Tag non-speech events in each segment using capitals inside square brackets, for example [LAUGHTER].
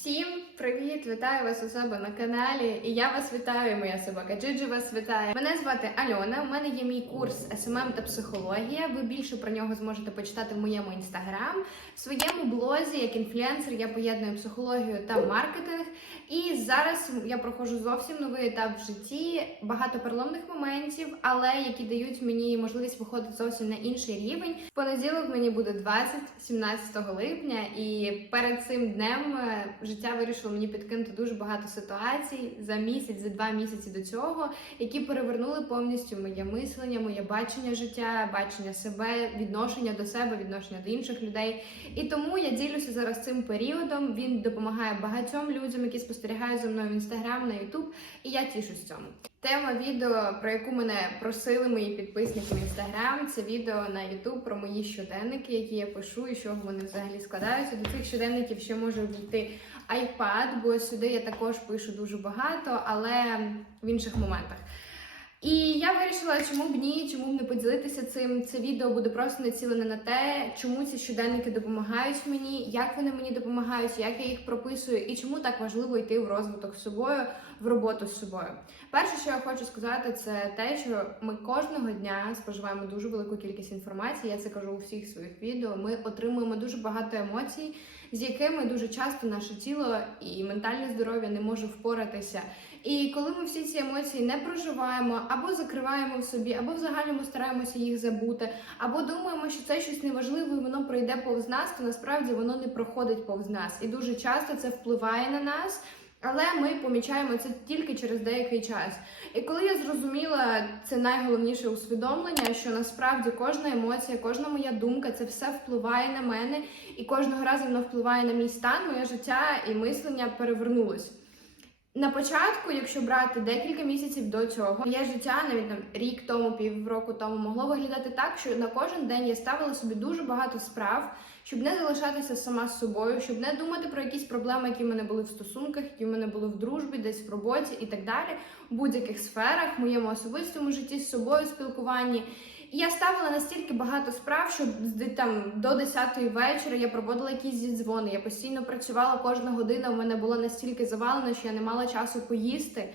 Всім привіт! Вітаю вас у себе на каналі. І я вас вітаю, моя собака Джиджи вас вітає. Мене звати Альона. У мене є мій курс СММ та психологія. Ви більше про нього зможете почитати в моєму інстаграм. В своєму блозі, як інфлюенсер, я поєдную психологію та маркетинг. І зараз я проходжу зовсім новий етап в житті, багато переломних моментів, але які дають мені можливість виходити зовсім на інший рівень. Понеділок мені буде 20, 17 липня, і перед цим днем е, життя вирішило мені підкинути дуже багато ситуацій за місяць, за два місяці до цього, які перевернули повністю моє мислення, моє бачення життя, бачення себе, відношення до себе, відношення до інших людей. І тому я ділюся зараз цим періодом. Він допомагає багатьом людям, які спостерігають за мною в інстаграм, на ютуб, і я тішусь цьому. Тема відео, про яку мене просили мої підписники в інстаграм, це відео на ютуб про мої щоденники, які я пишу і що вони взагалі складаються. До цих щоденників ще може війти iPad, бо сюди я також пишу дуже багато, але в інших моментах. І я вирішила, чому б ні, чому б не поділитися цим. Це відео буде просто націлене на те, чому ці щоденники допомагають мені, як вони мені допомагають, як я їх прописую, і чому так важливо йти в розвиток з собою, в роботу з собою. Перше, що я хочу сказати, це те, що ми кожного дня споживаємо дуже велику кількість інформації. Я це кажу у всіх своїх відео. Ми отримуємо дуже багато емоцій, з якими дуже часто наше тіло і ментальне здоров'я не може впоратися. І коли ми всі ці емоції не проживаємо, або закриваємо в собі, або в загальному стараємося їх забути, або думаємо, що це щось неважливе, і воно пройде повз нас, то насправді воно не проходить повз нас. І дуже часто це впливає на нас. Але ми помічаємо це тільки через деякий час. І коли я зрозуміла це найголовніше усвідомлення, що насправді кожна емоція, кожна моя думка, це все впливає на мене, і кожного разу воно впливає на мій стан, моє життя і мислення перевернулось. На початку, якщо брати декілька місяців до цього, моє життя навіть там рік тому, півроку тому могло виглядати так, що на кожен день я ставила собі дуже багато справ, щоб не залишатися сама з собою, щоб не думати про якісь проблеми, які в мене були в стосунках, які в мене були в дружбі, десь в роботі і так далі, в будь-яких сферах, в моєму особистому житті з собою, спілкуванні. І я ставила настільки багато справ, що там до 10-ї вечора я проводила якісь зідзвони. Я постійно працювала кожна година. У мене було настільки завалено, що я не мала часу поїсти.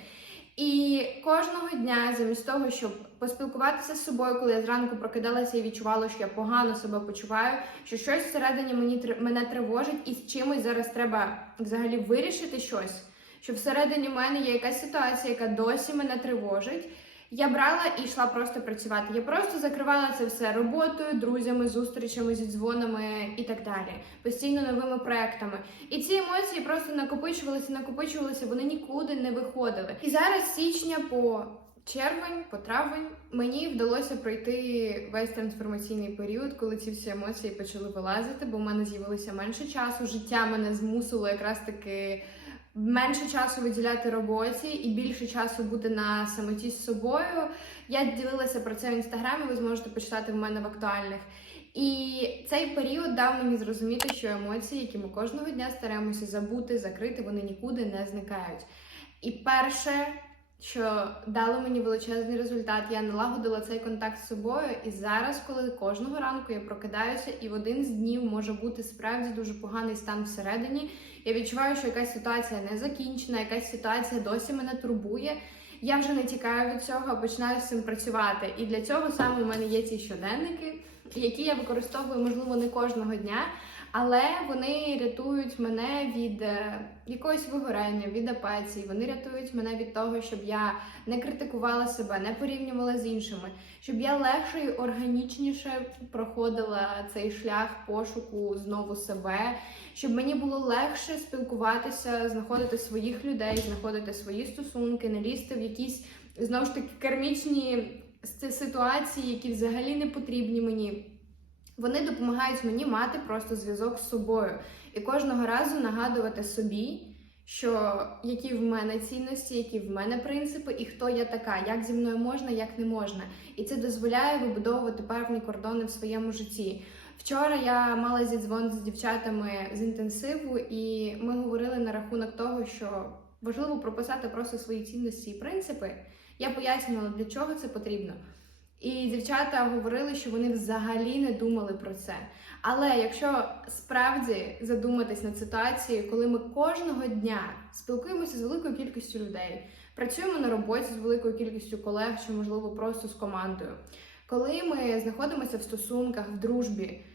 І кожного дня, замість того, щоб поспілкуватися з собою, коли я зранку прокидалася і відчувала, що я погано себе почуваю, що щось всередині мені мене тривожить, і з чимось зараз треба взагалі вирішити щось. Що всередині мене є якась ситуація, яка досі мене тривожить. Я брала і йшла просто працювати. Я просто закривала це все роботою, друзями, зустрічами, зі дзвонами і так далі, постійно новими проектами. І ці емоції просто накопичувалися, накопичувалися, вони нікуди не виходили. І зараз січня по червень, по травень мені вдалося пройти весь трансформаційний період, коли ці всі емоції почали вилазити, бо в мене з'явилося менше часу. Життя мене змусило якраз таки менше часу виділяти роботі і більше часу бути на самоті з собою. Я ділилася про це в інстаграмі. Ви зможете почитати в мене в актуальних. І цей період дав мені зрозуміти, що емоції, які ми кожного дня стараємося забути, закрити, вони нікуди не зникають. І перше, що дало мені величезний результат, я налагодила цей контакт з собою. І зараз, коли кожного ранку я прокидаюся, і в один з днів може бути справді дуже поганий стан всередині. Я відчуваю, що якась ситуація не закінчена, якась ситуація досі мене турбує. Я вже не тікаю від цього, а починаю з цим працювати. І для цього саме у мене є ці щоденники, які я використовую, можливо, не кожного дня, але вони рятують мене від е, якогось вигорання, від апатії. Вони рятують мене від того, щоб я не критикувала себе, не порівнювала з іншими, щоб я легше і органічніше проходила цей шлях пошуку знову себе, щоб мені було легше спілкуватися, знаходити своїх людей, знаходити свої стосунки, не лізти в якісь знову ж таки кармічні ситуації, які взагалі не потрібні мені. Вони допомагають мені мати просто зв'язок з собою і кожного разу нагадувати собі, що які в мене цінності, які в мене принципи, і хто я така, як зі мною можна, як не можна. І це дозволяє вибудовувати певні кордони в своєму житті. Вчора я мала зідзвон з дівчатами з інтенсиву, і ми говорили на рахунок того, що важливо прописати просто свої цінності і принципи. Я пояснювала, для чого це потрібно. І дівчата говорили, що вони взагалі не думали про це. Але якщо справді задуматись над ситуацією, коли ми кожного дня спілкуємося з великою кількістю людей, працюємо на роботі з великою кількістю колег, чи можливо просто з командою, коли ми знаходимося в стосунках, в дружбі,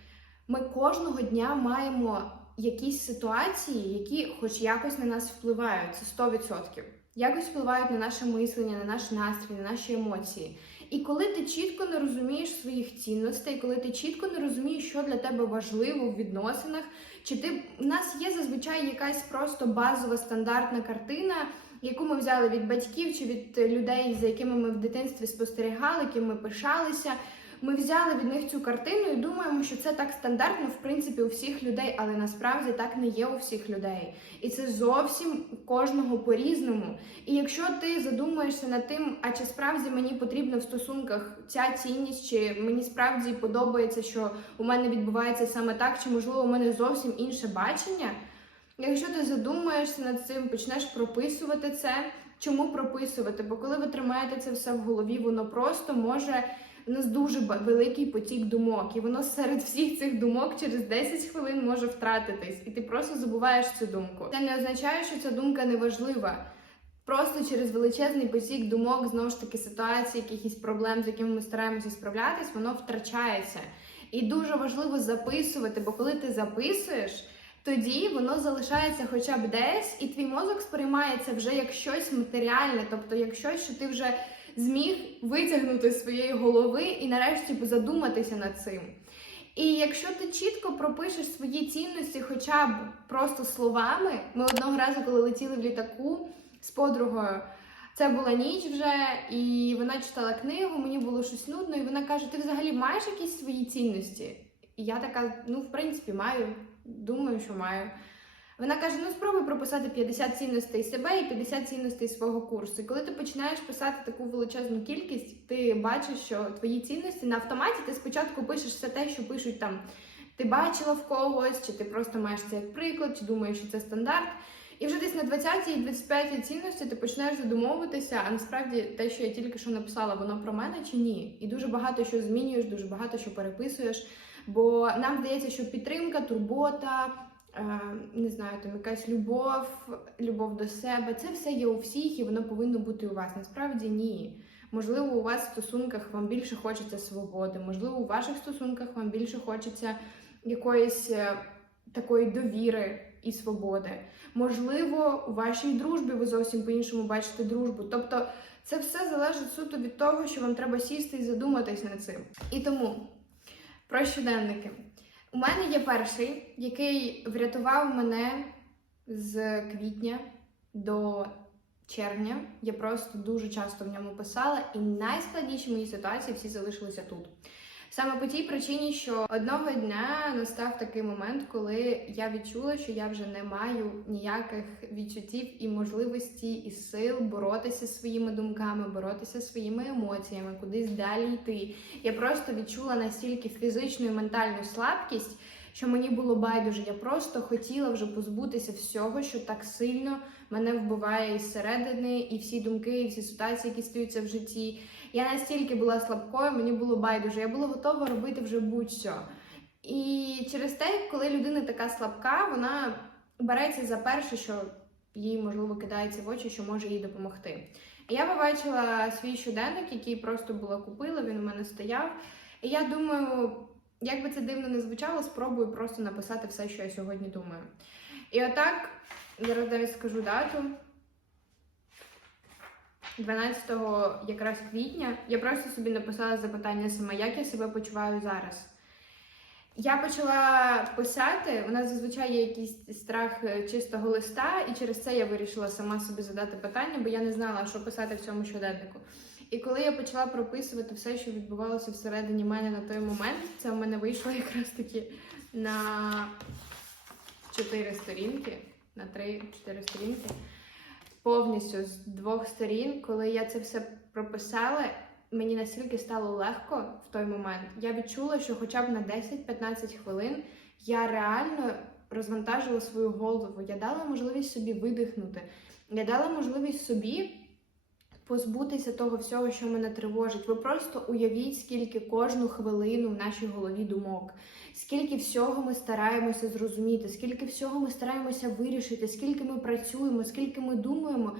ми кожного дня маємо якісь ситуації, які хоч якось на нас впливають, це 100%. Якось впливають на наше мислення, на наш настрій, на наші емоції. І коли ти чітко не розумієш своїх цінностей, коли ти чітко не розумієш, що для тебе важливо в відносинах, чи ти у нас є зазвичай якась просто базова стандартна картина, яку ми взяли від батьків чи від людей, за якими ми в дитинстві спостерігали, якими ми пишалися. Ми взяли від них цю картину і думаємо, що це так стандартно, в принципі, у всіх людей, але насправді так не є у всіх людей. І це зовсім кожного по-різному. І якщо ти задумуєшся над тим, а чи справді мені потрібна в стосунках ця цінність, чи мені справді подобається, що у мене відбувається саме так, чи можливо у мене зовсім інше бачення. Якщо ти задумаєшся над цим, почнеш прописувати це. Чому прописувати? Бо коли ви тримаєте це все в голові, воно просто може у нас дуже великий потік думок, і воно серед всіх цих думок через 10 хвилин може втратитись, і ти просто забуваєш цю думку. Це не означає, що ця думка не важлива. Просто через величезний потік думок, знову ж таки, ситуації, якихось проблем, з якими ми стараємося справлятись, воно втрачається. І дуже важливо записувати, бо коли ти записуєш, тоді воно залишається хоча б десь, і твій мозок сприймає це вже як щось матеріальне, тобто як щось, що ти вже зміг витягнути з своєї голови і нарешті задуматися над цим. І якщо ти чітко пропишеш свої цінності, хоча б просто словами, ми одного разу, коли летіли в літаку з подругою, це була ніч вже, і вона читала книгу, мені було щось нудно, і вона каже: Ти взагалі маєш якісь свої цінності? І я така, ну, в принципі, маю, думаю, що маю. Вона каже: ну спробуй прописати 50 цінностей себе і 50 цінностей свого курсу. І коли ти починаєш писати таку величезну кількість, ти бачиш, що твої цінності на автоматі ти спочатку пишеш все те, що пишуть там. Ти бачила в когось, чи ти просто маєш це як приклад, чи думаєш, що це стандарт. І вже десь на 20-й і 25-й цінності ти починаєш задумовуватися, а насправді те, що я тільки що написала, воно про мене чи ні. І дуже багато що змінюєш, дуже багато що переписуєш. Бо нам здається, що підтримка, турбота, не знаю, там якась любов, любов до себе це все є у всіх і воно повинно бути у вас. Насправді ні. Можливо, у вас в стосунках вам більше хочеться свободи, можливо, у ваших стосунках вам більше хочеться якоїсь е, такої довіри і свободи. Можливо, у вашій дружбі ви зовсім по-іншому бачите дружбу. Тобто, це все залежить суто від того, що вам треба сісти і задуматись над цим. І тому про щоденники. У мене є перший, який врятував мене з квітня до червня. Я просто дуже часто в ньому писала, і найскладніші мої ситуації всі залишилися тут. Саме по тій причині, що одного дня настав такий момент, коли я відчула, що я вже не маю ніяких відчуттів і можливості і сил боротися зі своїми думками, боротися зі своїми емоціями, кудись далі йти. Я просто відчула настільки фізичну і ментальну слабкість, що мені було байдуже. Я просто хотіла вже позбутися всього, що так сильно мене вбиває із середини, і всі думки, і всі ситуації, які стаються в житті. Я настільки була слабкою, мені було байдуже. Я була готова робити вже будь-що. І через те, коли людина така слабка, вона береться за перше, що їй можливо кидається в очі, що може їй допомогти. Я побачила свій щоденник, який просто була купила, він у мене стояв. І я думаю, як би це дивно не звучало, спробую просто написати все, що я сьогодні думаю. І отак, зараз навіть скажу дату. 12 якраз квітня я просто собі написала запитання сама, як я себе почуваю зараз. Я почала писати, у нас зазвичай є якийсь страх е, чистого листа, і через це я вирішила сама собі задати питання, бо я не знала, що писати в цьому щоденнику. І коли я почала прописувати все, що відбувалося всередині мене на той момент, це в мене вийшло якраз таки на 4 сторінки, на 3-4 сторінки повністю з двох сторін, коли я це все прописала, мені настільки стало легко в той момент. Я відчула, що хоча б на 10-15 хвилин я реально розвантажила свою голову. Я дала можливість собі видихнути. Я дала можливість собі позбутися того всього, що мене тривожить. Ви просто уявіть, скільки кожну хвилину в нашій голові думок, скільки всього ми стараємося зрозуміти, скільки всього ми стараємося вирішити, скільки ми працюємо, скільки ми думаємо.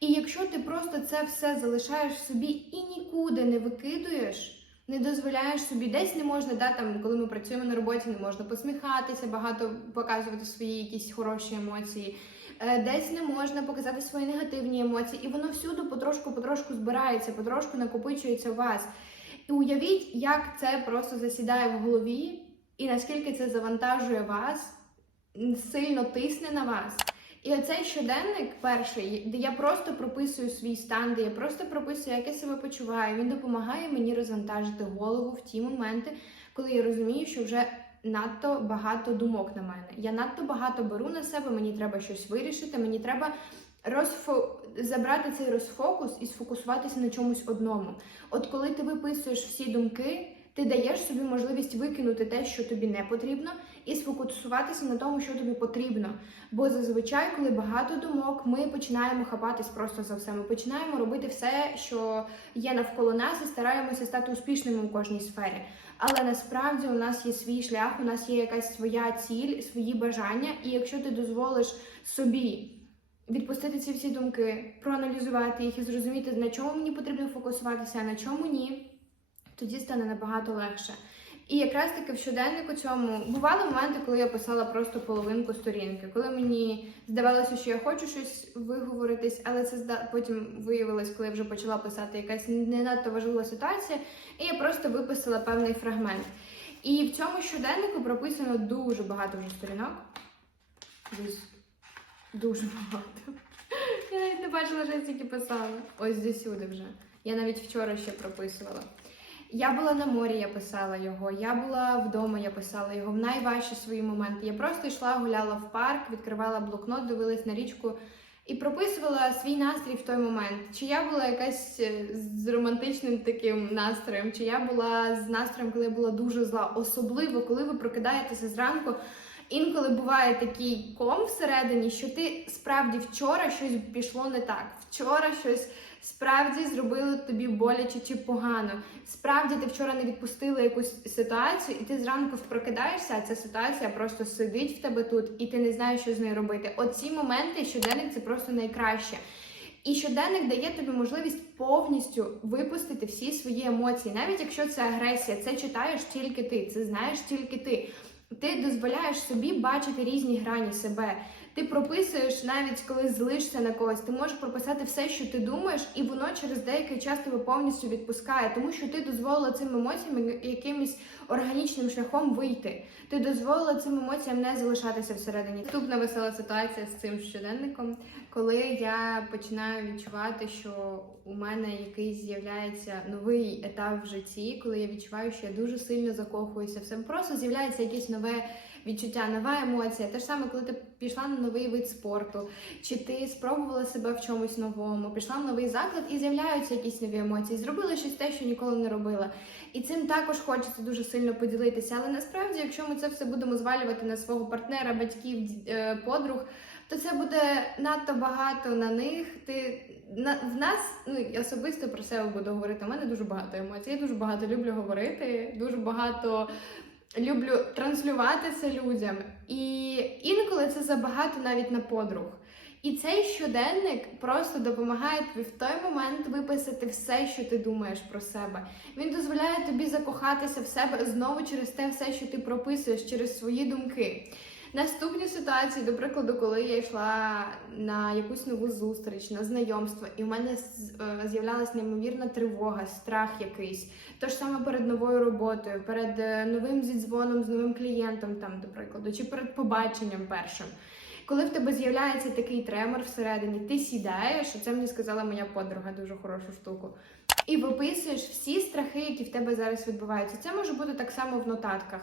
І якщо ти просто це все залишаєш собі і нікуди не викидуєш, не дозволяєш собі, десь не можна, да, там, коли ми працюємо на роботі, не можна посміхатися, багато показувати свої якісь хороші емоції. Е, Десь не можна показати свої негативні емоції, і воно всюди потрошку-потрошку збирається, потрошку накопичується у вас. І уявіть, як це просто засідає в голові, і наскільки це завантажує вас, сильно тисне на вас. І оцей щоденник перший, де я просто прописую свій стан, де я просто прописую, як я себе почуваю. Він допомагає мені розвантажити голову в ті моменти, коли я розумію, що вже надто багато думок на мене. Я надто багато беру на себе, мені треба щось вирішити, мені треба розфо... забрати цей розфокус і сфокусуватися на чомусь одному. От коли ти виписуєш всі думки, ти даєш собі можливість викинути те, що тобі не потрібно, і сфокусуватися на тому, що тобі потрібно. Бо зазвичай, коли багато думок, ми починаємо хапатись просто за все. Ми починаємо робити все, що є навколо нас, і стараємося стати успішними у кожній сфері. Але насправді у нас є свій шлях, у нас є якась своя ціль, свої бажання. І якщо ти дозволиш собі відпустити ці всі думки, проаналізувати їх і зрозуміти, на чому мені потрібно фокусуватися, а на чому ні, тоді стане набагато легше. І якраз таки в щоденнику цьому бували моменти, коли я писала просто половинку сторінки, коли мені здавалося, що я хочу щось виговоритись, але це потім виявилось, коли я вже почала писати якась не надто важлива ситуація, і я просто виписала певний фрагмент. І в цьому щоденнику прописано дуже багато вже сторінок. Десь дуже багато. Я навіть не бачила, що я стільки писала. Ось сюди вже. Я навіть вчора ще прописувала. Я була на морі, я писала його. Я була вдома, я писала його в найважчі свої моменти. Я просто йшла, гуляла в парк, відкривала блокнот, дивилась на річку і прописувала свій настрій в той момент. Чи я була якась е, з романтичним таким настроєм, чи я була з настроєм, коли я була дуже зла, особливо коли ви прокидаєтеся зранку. Інколи буває такий ком всередині, що ти справді вчора щось пішло не так. Вчора щось справді зробило тобі боляче чи погано. Справді ти вчора не відпустила якусь ситуацію, і ти зранку прокидаєшся, а ця ситуація просто сидить в тебе тут, і ти не знаєш, що з нею робити. Оці моменти щоденник це просто найкраще. І щоденник дає тобі можливість повністю випустити всі свої емоції, навіть якщо це агресія, це читаєш тільки ти, це знаєш тільки ти. Ти дозволяєш собі бачити різні грані себе. Ти прописуєш навіть коли злишся на когось, ти можеш прописати все, що ти думаєш, і воно через деякий час тебе повністю відпускає, тому що ти дозволила цим емоціям якимось органічним шляхом вийти. Ти дозволила цим емоціям не залишатися всередині. Наступна весела ситуація з цим щоденником, коли я починаю відчувати, що у мене якийсь з'являється новий етап в житті, коли я відчуваю, що я дуже сильно закохуюся в себе. Просто з'являється якесь нове відчуття, нова емоція. Те ж саме, коли ти пішла на новий вид спорту, чи ти спробувала себе в чомусь новому, пішла в новий заклад і з'являються якісь нові емоції, зробила щось те, що ніколи не робила. І цим також хочеться дуже сильно поділитися. Але насправді, якщо ми це все будемо звалювати на свого партнера, батьків, е, подруг. То це буде надто багато на них. Ти на в нас, ну я особисто про себе буду говорити. У мене дуже багато емоцій. Я дуже багато люблю говорити, дуже багато люблю транслювати це людям. І інколи це забагато навіть на подруг. І цей щоденник просто допомагає тобі в той момент виписати все, що ти думаєш про себе. Він дозволяє тобі закохатися в себе знову через те все, що ти прописуєш, через свої думки. Наступні ситуації, до прикладу, коли я йшла на якусь нову зустріч, на знайомство, і в мене е, неймовірна тривога, страх якийсь. То ж саме перед новою роботою, перед е, новим зідзвоном з новим клієнтом, там, до прикладу, чи перед побаченням першим. Коли в тебе з'являється такий тремор всередині, ти сідаєш, це мені сказала моя подруга, дуже хорошу штуку. І виписуєш всі страхи, які в тебе зараз відбуваються. Це може бути так само в нотатках.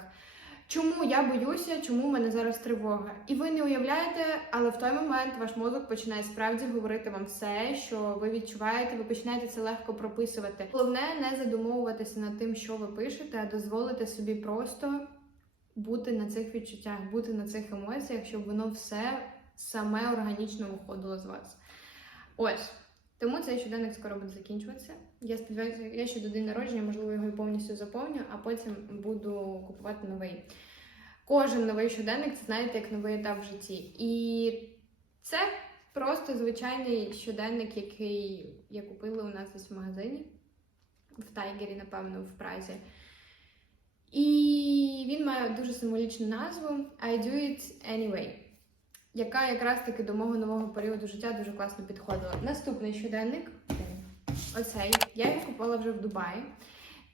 Чому я боюся, чому в мене зараз тривога? І ви не уявляєте, але в той момент ваш мозок починає справді говорити вам все, що ви відчуваєте, ви починаєте це легко прописувати. Головне не задумовуватися над тим, що ви пишете, а дозволити собі просто бути на цих відчуттях, бути на цих емоціях, щоб воно все саме органічно виходило з вас. Ось. Тому цей щоденник скоро буде закінчуватися. Я сподіваюся, я ще до день народження, можливо, його і повністю заповню, а потім буду купувати новий. Кожен новий щоденник це знаєте як новий етап в житті. І це просто звичайний щоденник, який я купила у нас десь в магазині в Тайгері, напевно, в Празі. І він має дуже символічну назву I do it anyway, яка якраз таки до мого нового періоду життя дуже класно підходила. Наступний щоденник оцей. Я його купила вже в Дубаї.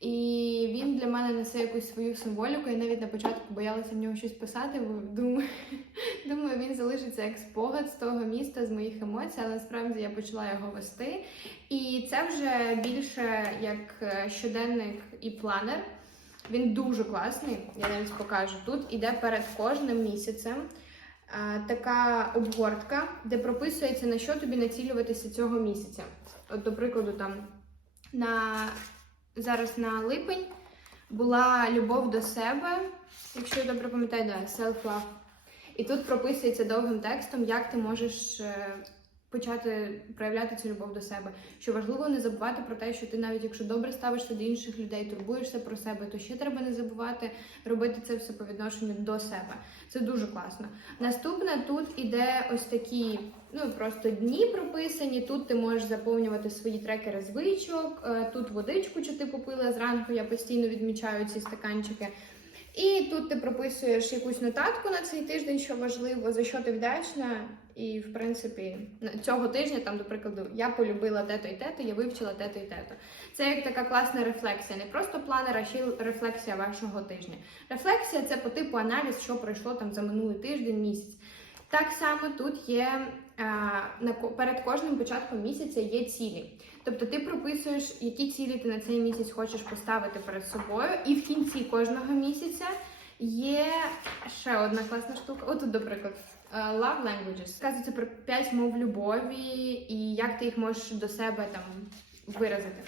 І він для мене несе якусь свою символіку. Я навіть на початку боялася в нього щось писати, бо думаю, [LAUGHS] думаю, він залишиться як спогад з того міста, з моїх емоцій, але насправді я почала його вести. І це вже більше як е, щоденник і планер. Він дуже класний, я навіть покажу. Тут іде перед кожним місяцем така обгортка, де прописується, на що тобі націлюватися цього місяця. От, до прикладу, там на зараз на липень була любов до себе, якщо я добре пам'ятаю, да, self-love. І тут прописується довгим текстом, як ти можеш е, почати проявляти цю любов до себе. Що важливо не забувати про те, що ти навіть якщо добре ставишся до інших людей, турбуєшся про себе, то ще треба не забувати робити це все по відношенню до себе. Це дуже класно. Наступне тут іде ось такі, ну просто дні прописані. Тут ти можеш заповнювати свої трекери звичок. е, Тут водичку, чи ти попила зранку. Я постійно відмічаю ці стаканчики. І тут ти прописуєш якусь нотатку на цей тиждень, що важливо, за що ти вдячна. І, в принципі, цього тижня, там, до прикладу, я полюбила тето і тето, я вивчила тето і тето. Це як така класна рефлексія, не просто планер, а ще рефлексія вашого тижня. Рефлексія це по типу аналіз, що пройшло там за минулий тиждень, місяць. Так само тут є перед кожним початком місяця є цілі. Тобто ти прописуєш, які цілі ти на цей місяць хочеш поставити перед собою, і в кінці кожного місяця є ще одна класна штука. От, до прикладу, е, love languages. Сказується про п'ять мов любові і як ти їх можеш до себе там виразити.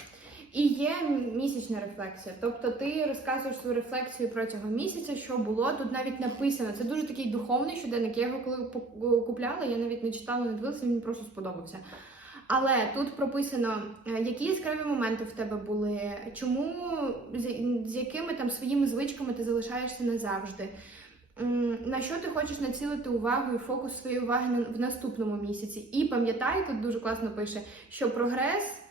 І є місячна рефлексія, тобто ти розказуєш свою рефлексію протягом місяця, що було. Тут навіть написано. Це дуже такий духовний щоденник. Я його коли купляла, я навіть не читала, не дивилася, мені просто сподобався. Але тут прописано, е, які яскраві моменти в тебе були, чому з, якими там своїми звичками ти залишаєшся назавжди. На що ти хочеш націлити увагу і фокус своєї уваги в наступному місяці? І пам'ятай, тут дуже класно пише, що прогрес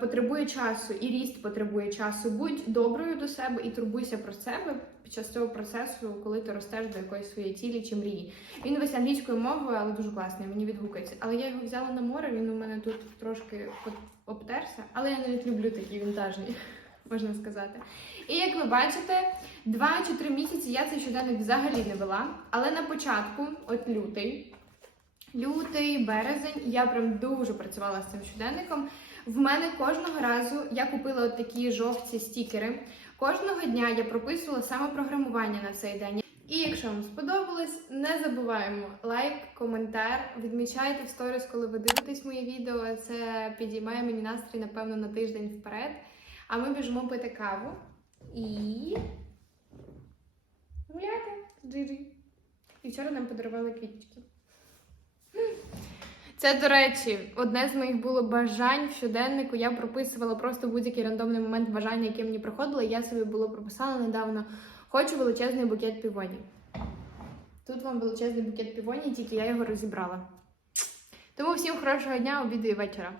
потребує часу і ріст потребує часу. Будь доброю до себе і турбуйся про себе під час цього процесу, коли ти ростеш до якоїсь своєї цілі чи мрії. Він весь англійською мовою, але дуже класний, мені відгукається. Але я його взяла на море, він у мене тут трошки обтерся, але я навіть люблю такі вінтажні, [LAUGHS] можна сказати. І як ви бачите, два чи три місяці я цей щоденник взагалі не вела. Але на початку, от лютий, лютий, березень, я прям дуже працювала з цим щоденником. В мене кожного разу я купила от такі жовті стікери. Кожного дня я прописувала саме програмування на цей день. І якщо вам сподобалось, не забуваємо лайк, коментар, відмічайте в сторіс, коли ви дивитесь моє відео. Це підіймає мені настрій, напевно, на тиждень вперед. А ми біжимо пити каву і гуляти з Джиджі. І вчора нам подарували квіточки. Це, до речі, одне з моїх було бажань в щоденнику. Я прописувала просто будь-який рандомний момент бажання, яке мені приходило. Я собі було прописала недавно. Хочу величезний букет півонів. Тут вам величезний букет півоній, тільки я його розібрала. Тому всім хорошого дня, обіду і вечора.